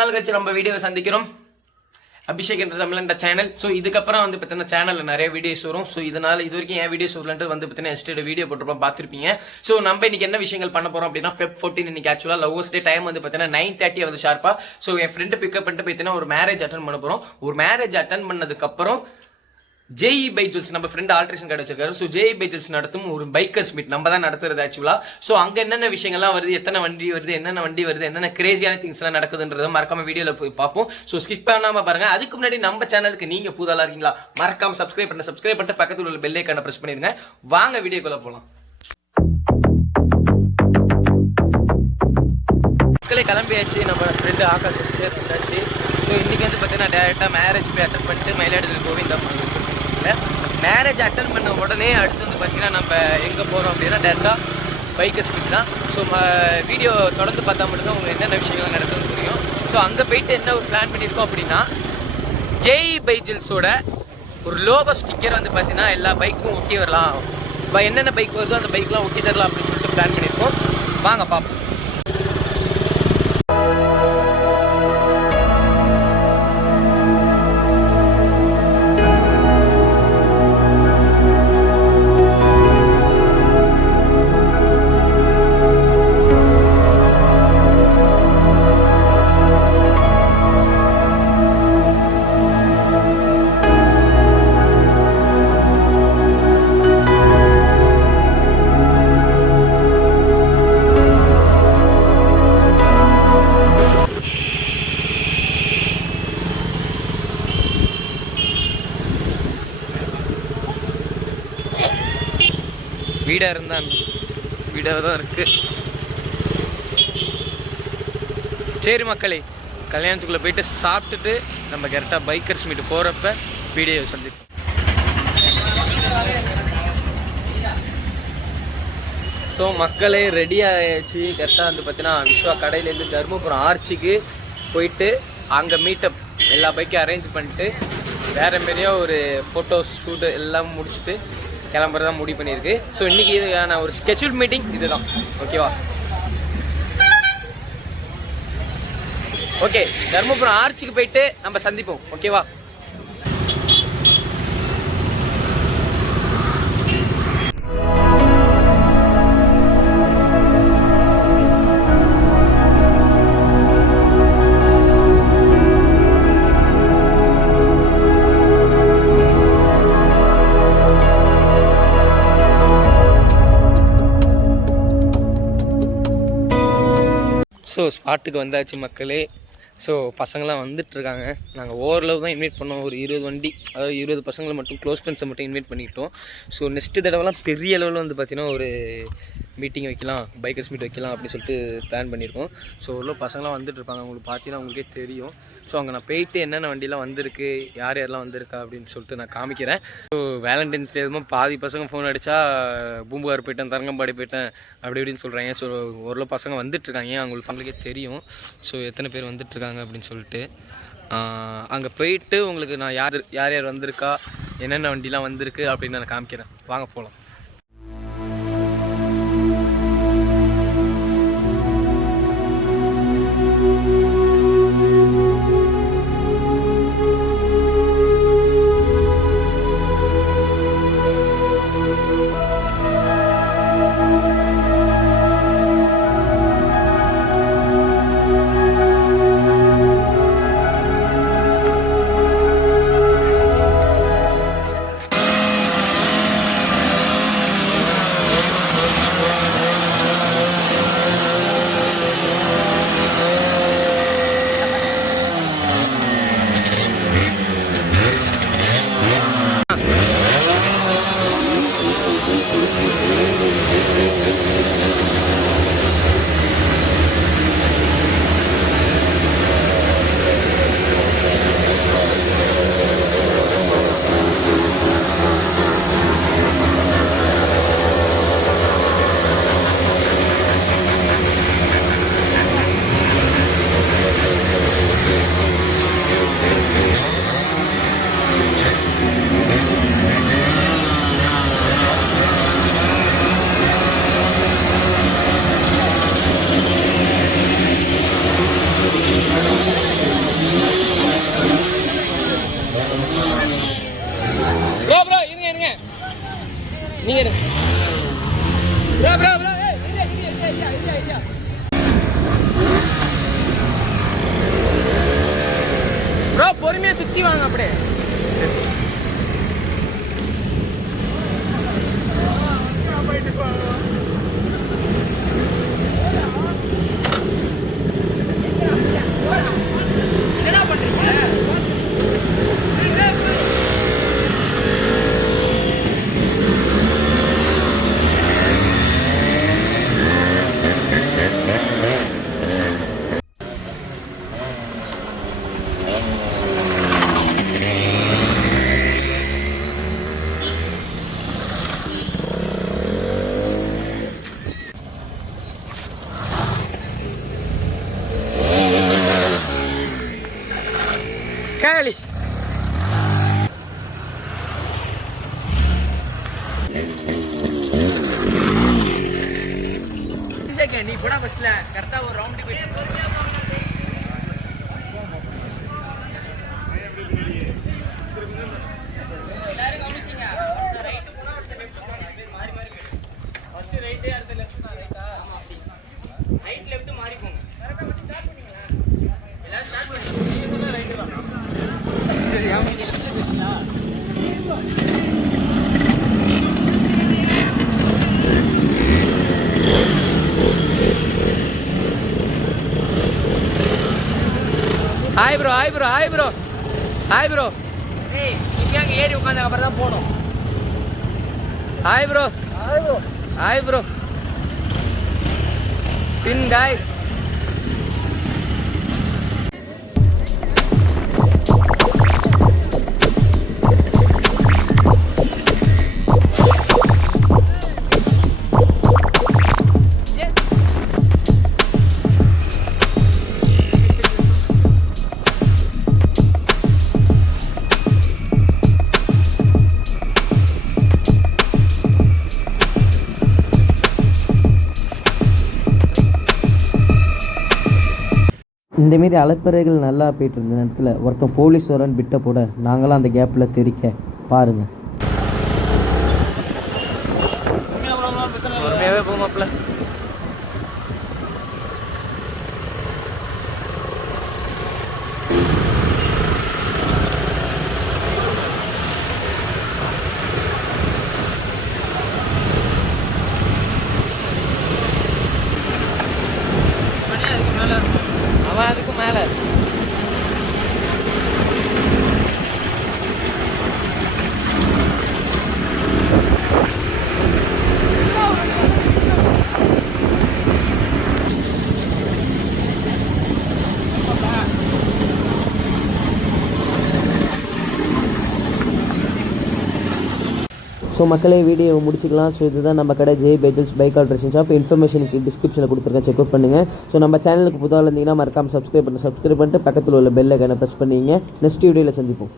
நாள் கழிச்சு நம்ம வீடியோ சந்திக்கிறோம். அபிஷேக் என்ற தமிழ் சேனல். ஸோ இதுக்கப்புறம் வந்து பார்த்தீங்கன்னா சேனலில் நிறைய வீடியோஸ் வரும். ஸோ இதனால் இது வரைக்கும் என் வீடியோஸ் வரலன்ட்டு வந்து பார்த்தீங்கன்னா எஸ்டேட் வீடியோ போட்டுருப்போம், பார்த்துருப்பீங்க. ஸோ நம்ம இன்னைக்கு என்ன விஷயங்கள் பண்ண போகிறோம் அப்படின்னா Feb 14 இன்னைக்கு ஆக்சுவலாக லவ்வர்ஸ் டே. டைம் வந்து பார்த்தீங்கன்னா 9:30 வந்து ஷார்ப்பாக. ஸோ என் ஃப்ரெண்டு பிக்கப் பண்ணிட்டு பார்த்தீங்கன்னா ஒரு மேரேஜ் அட்டன் பண்ண போகிறோம். ஒரு மேரேஜ் அட்டன் பண்ணதுக்கப்புறம் ஜேஇ பைஜுல்ஸ் நம்ம ஃப்ரெண்ட் ஆல்ட்ரேஷன் கடை வச்சிருக்காரு. ஸோ ஜேஇ பைஜுல்ஸ் நடத்தும் ஒரு பைக்கர்ஸ் மீட் நம்ம தான் நடத்துறது ஆக்சுவலா. ஸோ அங்கே என்னென்ன விஷயங்கள்லாம் வருது, எத்தனை வண்டி வருது, என்னென்ன கிரேசியான திங்ஸ் எல்லாம் நடக்குதுன்றத மறக்காம வீடியோவில் போய் பார்ப்போம். ஸோ ஸ்கிப் பண்ணாம பாருங்க. அதுக்கு முன்னாடி நம்ம சேனலுக்கு நீங்க புதுதா இருக்கீங்களா, மறக்காம சப்ஸ்கிரைப் பண்ணிட்டு பக்கத்தில் உள்ள பெல் ஐகானை பிரஸ் பண்ணிருங்க. வாங்க வீடியோக்குள்ள போகலாம். மக்களே கிளம்பியாச்சு. நம்ம ஃப்ரெண்டு ஆகாஷ் வந்தாச்சு. ஸோ இன்னைக்கு வந்து பார்த்தீங்கன்னா டேரெக்டாக மேரேஜ் போய் அட்டன் பண்ணிட்டு மயிலாடுதுறை கோவிந்தம் மேரேஜ் அட்டன் பண்ண உடனே அடுத்து வந்து பார்த்தீங்கன்னா நம்ம எங்கே போகிறோம் அப்படின்னா டேரெக்டாக பைக்கர் ஸ்பீட் தான். ஸோ வீடியோ தொடர்ந்து பார்த்தா மட்டும்தான் உங்களுக்கு என்னென்ன விஷயங்கள் நடக்குதுன்னு தெரியும். ஸோ அங்கே போயிட்டு என்ன ஒரு பிளான் பண்ணியிருக்கோம் அப்படின்னா ஜேஇ பைஜில்ஸோட ஒரு லோகோ ஸ்டிக்கர் வந்து பார்த்தீங்கன்னா எல்லா பைக்கும் ஒட்டி வரலாம். என்னென்ன பைக் வருதோ அந்த பைக்லாம் ஒட்டி தரலாம் அப்படின்னு சொல்லிட்டு பிளான் பண்ணியிருக்கோம். வாங்க பார்ப்போம். வீடாக தான் இருக்கு. சரி மக்களே, கல்யாணத்துக்குள்ளே போயிட்டு சாப்பிட்டுட்டு நம்ம கரெக்டாக பைக்கர்ஸ் மீட்டு போகிறப்ப வீடியோ சந்திப்போம். ஸோ மக்களே ரெடி ஆகிடுச்சு. கரெக்டாக வந்து பார்த்தீங்கன்னா விஸ்வா கடையிலேருந்து தர்மபுரம் ஆர்ச்சிக்கு போயிட்டு அங்கே மீட்டப் எல்லா பைக்கையும் அரேஞ்ச் பண்ணிட்டு வேறு மாரியாக ஒரு ஃபோட்டோ ஷூட்டு எல்லாம் முடிச்சுட்டு கிளம்புறதான் முடிவு பண்ணியிருக்கு. ஸோ இன்றைக்கி இதுக்கான ஒரு ஸ்கெட்யூல் மீட்டிங் இதுதான். ஓகேவா? ஓகே, தர்மபுரம் ஆர்ச்சிக்கு போயிட்டு நம்ம சந்திப்போம். ஓகேவா? ஸோ ஸ்பாட்டுக்கு வந்தாச்சு மக்களே. ஸோ பசங்களாம் வந்துட்டுருக்காங்க. நாங்கள் ஓரளவு தான் இன்வைட் பண்ணோம். ஒரு 20 வண்டி, அதாவது 20 பசங்களை மட்டும், க்ளோஸ் ஃப்ரெண்ட்ஸை மட்டும் இன்வைட் பண்ணிக்கிட்டோம். ஸோ நெக்ஸ்ட்டு தடவைலாம் பெரிய அளவில் வந்து பார்த்திங்கன்னா ஒரு மீட்டிங் வைக்கலாம், பைக்கர்ஸ் மீட் வைக்கலாம் அப்படின்னு சொல்லிட்டு பிளான் பண்ணியிருக்கோம். ஸோ ஓரளவு பசங்களாம் வந்துட்டுருப்பாங்க. உங்களுக்கு பார்த்தீங்கன்னா உங்களுக்கே தெரியும். ஸோ அங்கே நான் போயிட்டு என்னென்ன வண்டிலாம் வந்திருக்கு, யார் யாரெல்லாம் வந்திருக்கா அப்படின்னு சொல்லிட்டு நான் காமிக்கிறேன். ஸோ வேலண்டைன்ஸ் டே எதுவும் பாதி பசங்க ஃபோன் அடித்தா பூம்புகார் போயிட்டேன், தரங்கம்பாடி போயிட்டேன் அப்படி இப்படின்னு சொல்கிறாங்க. ஸோ ஓரளவு பசங்க வந்துட்டுருக்காங்க. அவங்களுக்கே தெரியும் ஸோ எத்தனை பேர் வந்துட்டுருக்காங்க அப்படின்னு சொல்லிட்டு. அங்கே போயிட்டு உங்களுக்கு நான் யார் யார் வந்திருக்கா, என்னென்ன வண்டிலாம் வந்திருக்கு அப்படின்னு நான் காமிக்கிறேன். வாங்க போகலாம். நீங்கள் ப்ரோ ப்ரோ ப்ரோ ஐயா ப்ரோ பொறுமையாக சுற்றி வாங்க அப்படியே. என்ன பண்ணுறீங்க? கேளி நீ கூட பஸ்ல கரெக்டா ஒரு round hi bro hi bro hi bro hi bro. ஏய் இப்போ அங்கே ஏறி உட்காந்து அப்புறம் தான் போகணும். Hi bro hi bro hi bro பின் காய்ஸ். இந்தமாரி அலப்பறைகள் நல்லா போயிட்டு இருந்த நேரத்தில் ஒருத்தன் போலீஸ் வரன்னு பிட்ட போட நாங்களாம் அந்த கேப்பில் தெரிக்க பாருங்கள். போமாப்ல அவன் அதுக்கு மேலே ஸோ மக்களே வீடியோ முடிச்சிக்கலாம். ஸோ இதுதான் நம்ம கடை ஜே பேஜல்ஸ் பைக் ஆல்ட்ரேஷன் ஷாப். இன்ஃபர்மேஷனுக்கு டிஸ்கிரிப்ஷனில் கொடுத்துருக்கேன், செக் அவுட் பண்ணுங்கள். ஸோ நம்ம சேனலுக்கு புதுவாக இருந்தீங்கன்னா மறக்காமல் சப்ஸ்கிரைப் பண்ணிட்டு பக்கத்தில் உள்ள பெல் ஐக்கானை ப்ரெஸ் பண்ணிங்க. நெக்ஸ்ட் வீடியோவில் சந்திப்போம்.